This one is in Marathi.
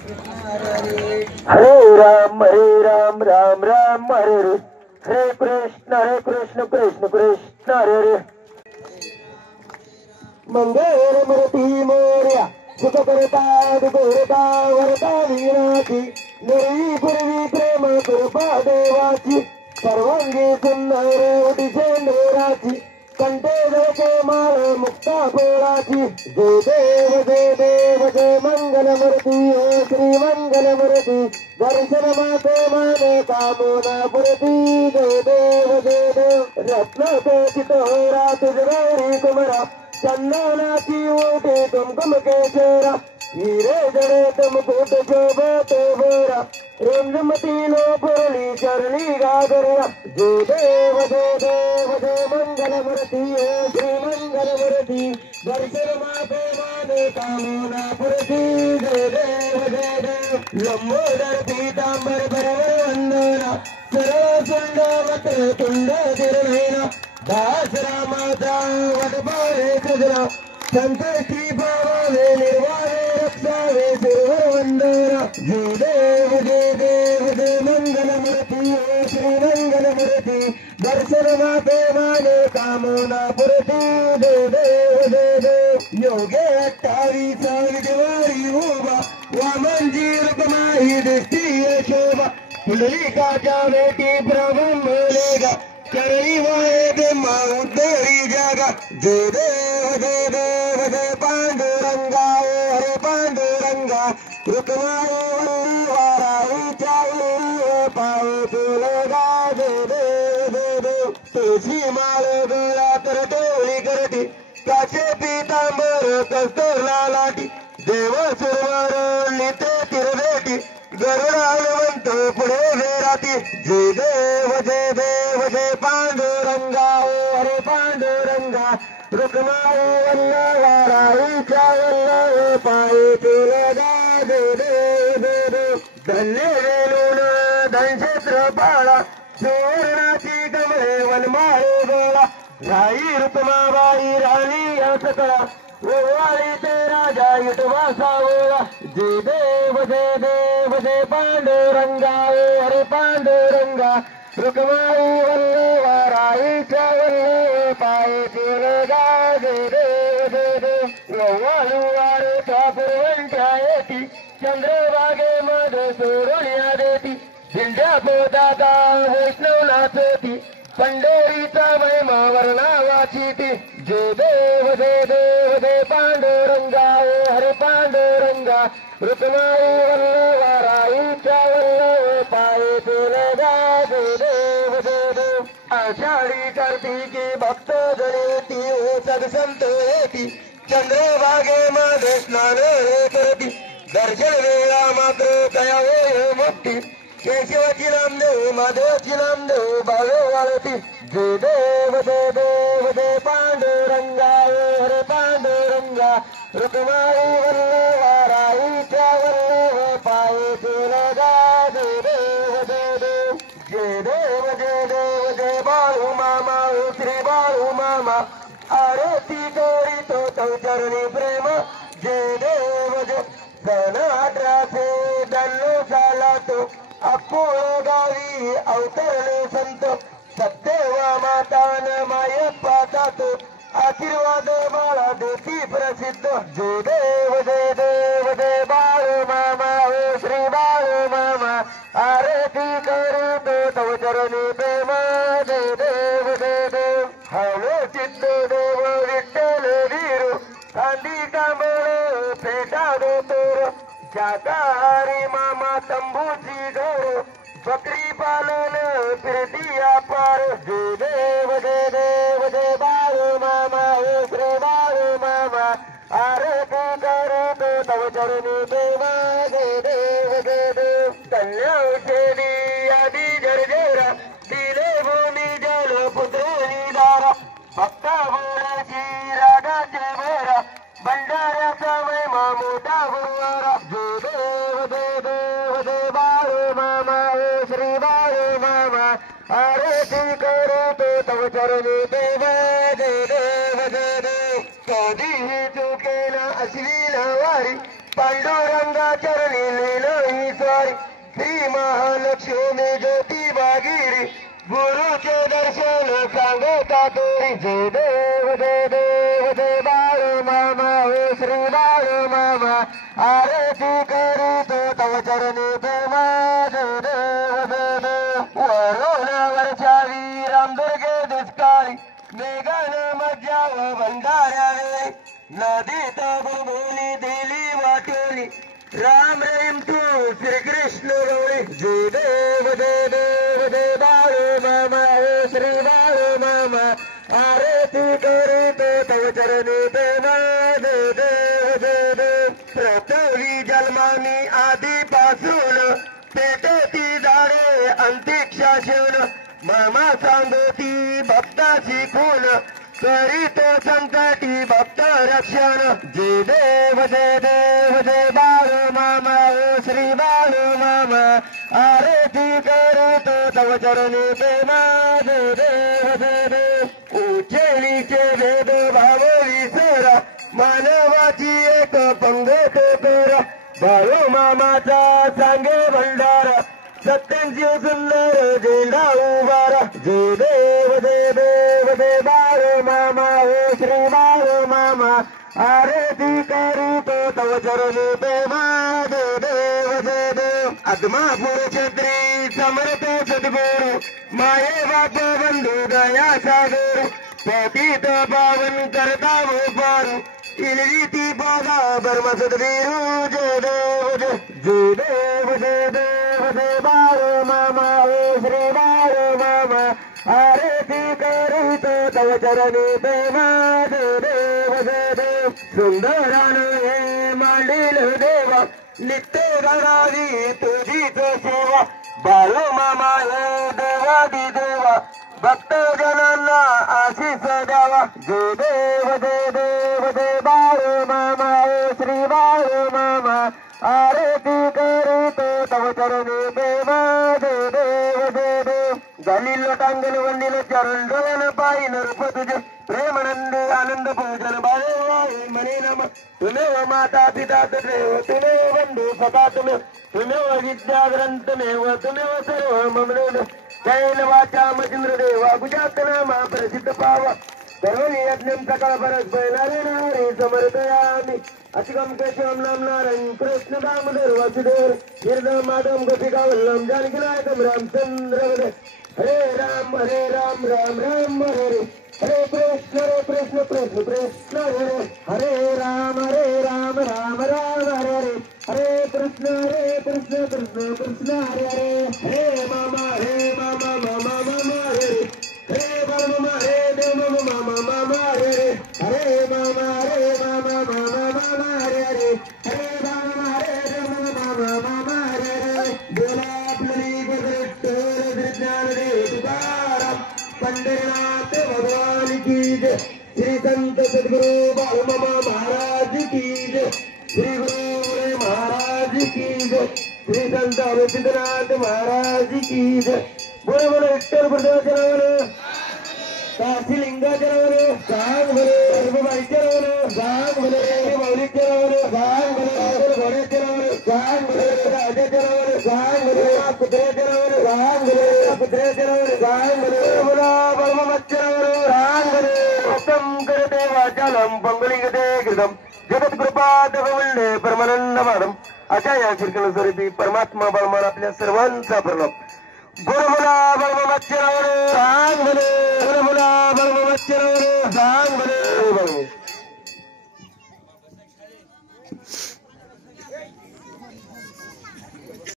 हरे राम राम राम हरे हरे कृष्ण कृष्ण कृष्ण हरे हरे मंगल मूर्ती मोर्या सुख करता दुर्गा वरता वीराची नरी पूर्वी प्रेम कृपा देवाची सर्वांगी सुंदर दिसेंद्राची कंठे जळके माळ मुक्ता पोळाची जय देव जय मंगलमूर्ती ओ श्री मंगलमूर्ती दर्शन माते माने कामना पूर्ती जय देव रत्न चित होरा तुझ गौरी कुमरा चंदनाची ओटे कुमकुम केशरा हिरे जडे मुकुट शोभते बोरा रेमजमतीनो पुरली चरणी गागरा जय देव जय मंगलमूर्ती ओ श्री मंगलमूर्ती दर्शन माते माने कामना पूर्ती जय देव लंबोदर पीतांबर बरवर वंदना सरळ सुंद वक्र तुंड तिरनयना दास रामाचा वटपाळे सुजला संकष्टी पावावे निर्वाहे रक्षावे सुरवर वंदना जय देव जय मंगलमूर्ती ओ श्री मंगलमूर्ती दर्शन माते माने कामना पूर्ती जय देव योगे 28 विजवारी उभा वामनजी रूपमाही दिसती शोभा पुंडलिकाच्या वेटी प्रभंबलेगा चरणी वाहे ब्रह्मा उद्धरी जागा जय देव जय पांडुरंगा हरे पांडुरंगा रुक्माई वाराईच्या पाय तुलगा जय देव तुळशी माळ गळा कर टोळी करती काचे पीतांबर कस्तुरला लाटी देव सुरवर निते तिरवेटी गरुड हनुमंत पुढे वेराती जय देव जय पांडुरंगा हरे पांडुरंगा रुक्माई वल्लवाराईच्या वल्लव पायी तुलगा जय देव धन्य वेलून धनक्षेत्र पाळा सुवर्णाची कमळे वनमाळे गोळा राई रुक्माबाई राणी या सकळा ओवाळी ते राजा युटवा सावळा जय देव जय पांडुरंगा हरे पांडुरंगा रुक्माई वल्लवाराईच्या वल्लव पायी तुलगा जय देव ओवाळू वारेच्या पुरवंट्या येती चंद्रभागेमध्ये सोडून देती झेंड्या पोताचा वैष्णव नाचती पंढरीचा महिमा वर्णावाची ती जय देव जय पांडुरंगा हरे पांडुरंगा रुक्माई वल्लवाराईच्या वल्लव पायी तुलगा जय देव आषाढी कार्तिकी भक्त जनेती सदसंत येती चंद्रभागेमध्ये स्नान करती दर्शन वेळा मात्र कयावे मोठी केशवाची नामदेव माधवाची नामदेव बावे वाळती जय देव जय पांडुरंगा हरे पांडुरंगा रुक्माई वल्लवाराईच्या वल्लव पायी तुलगा जय देव जय बाळू मामा श्री बाळू मामा आरती करीतो तव चरणी प्रेम जय देव सन 1892 साला तो अकोळ गावी अवतरले संत सत्यवा मातान मायप्पाचा तो आशीर्वाद बाळा देती प्रसिद्ध जय देव जय बाळू मामा हो श्री बाळू मामा आरती करीतो तव चरणी प्रेम जय देव हलो चित्त देव विठ्ठल वीरू कांदी कांबळ फेटा देतो शाकाहारी मामा तंबूची ढोर बकरी पालन फिरती पार जय देव जय बाळू मामा हो श्री बाळू मामा आरती करतो तव चरणी प्रेम जय देव कल्याणेरी आदी जर्जेरा दिले भूमी जल पुत्रेनी दारा भक्ता बोलाची रागाचे मेरा भंडाऱ्याचा महिमा मोठा गुरुवारा जय देव बाळू मामा हो श्री बाळू मामा आरती करतो तव चरणी प्रेम जय देव कधीही चुकेना अश्विन वारी पांडुरंगा चरणी लीन स्वारी श्री महालक्ष्मी ज्योती बागिरी गुरुचे दर्शन सांगता तोरी जय देव जय देव जय बाळू मामा हो श्री बाळू मामा आरती करीत तव चरणी प्रेमा जय देव जय देव वरुणावरच्या वीराम दुर्गे दुष्काळी मेघान मज्जा व भंडाऱ्या वेळी नदीत बुलबुली दिली वाटोली राम रहीम तू श्री कृष्ण गौरी जय देव जय देव जय बाळू मामा हो श्री बाळू मामा आरती करीत तव चरणी प्रेमा जय देव जय देव पृथ्वी जन्मानी आधीपासून पेटती झाडे अंतिक्षासून मामा सांगती भक्ताची खून करीतो संकटी भक्त रक्षण जय देव जय देव जय बाळू मामा हो श्री बाळू मामा आरती करीतो तव चरणी प्रेमा जय देव जय देव उचेलीचे भेद भाव विसरा मानवाची एक पंगत करा बाळू मामाचा सांगे भंडारा सत्यांची सुंदर झेंडा उभारा जय देव जय देव जय बाळू मामा हो श्री बाळू मामा आरती करीतो तव चरणी प्रेमा जय देव जय देव आत्मापूर छत्री समर्थ सद्गुरु माये बाप बंधू दया सागर पतित पावन करता वो पारू इलरीती पादा बर्म सद्वीरू जय देव जय देव जय देव जय बाळू मामा हो श्री बाळू मामा आरती करीतो तव चरणी प्रेमा जय देव जय देव सुंदराने हे मांडील देवा नित्य करावी तुझीच सेवा बाळू मामा हे देवादी देवा भक्त जनांना आशीष द्यावा जय देव जय देव जय बाळू मामा हो श्री बाळू मामा आरती करीतो तव चरणी प्रेमा जय देव जय देव झाली लोटांगण वंदिल चरण डोळ्यान पायी नृप तुझे प्रेमानंद आनंद पूजन बाळे म्हणे नम तुमेव माता पिता तमेव तुमेव बंधू सखा तुमेव विद्या ग्रंथमेव तुमेव सर्व ममनेव कैल वाचा मचिंद्र देवा गुजात नामा प्रसिद्ध पावा सर्वनी यज्ञम सकाळ परस बैलारे नारे समर्पयामि अतिगम केशवम नाम नारायण कृष्ण दामोदर वासुदेव गिरधर माधव गोपिका वल्लभ जानकी नायकम रामचंद्र हरे राम राम राम हरे हरे कृष्ण कृष्ण कृष्ण हरे राम राम राम हरे हरे हरे कृष्ण कृष्ण कृष्ण हरे हरे हरे मामा मामा हरे हरे मामा हरे देव मामा हरे हरे मामा मामा हरे हरे हरे मामा हरे देव मामा हरे बोला आपली गजरट ज्ञानदेव तुकाराम पंढरीनाथ भगवान की जय श्री संत सद्गुरु बाळू मामा महाराज की जय श्री गुरु महाराज की जय श्री संत अवसिद्धनाथ महाराज की जय बोले बोले विठ्ठल प्रदर्शनावर काशी लिंगाच्या नावाने सांग भले सर्वबाईच्या नावाने सांग भले माऊलीच्या नावाने सांग भले घोड्याच्या नावाने सांग भले राजाच्या नावाने सांग भले कुत्र्याच्या नावाने सांग भले कुत्र्याच्या नावाने सांग भले बोला बर्ममच्या नावाने सांग भले उत्तम करते वाचालम पंगलिंगते कृतम जगत कृपात वंदे परमानंद माधम अशा या कीर्तन स्वरूपी परमात्मा बळमान आपल्या सर्वांचा प्रणाम गुरुमुला बळममच्चरावरे सांग भले गुरुमुला बळममच्चरावरे सांग भले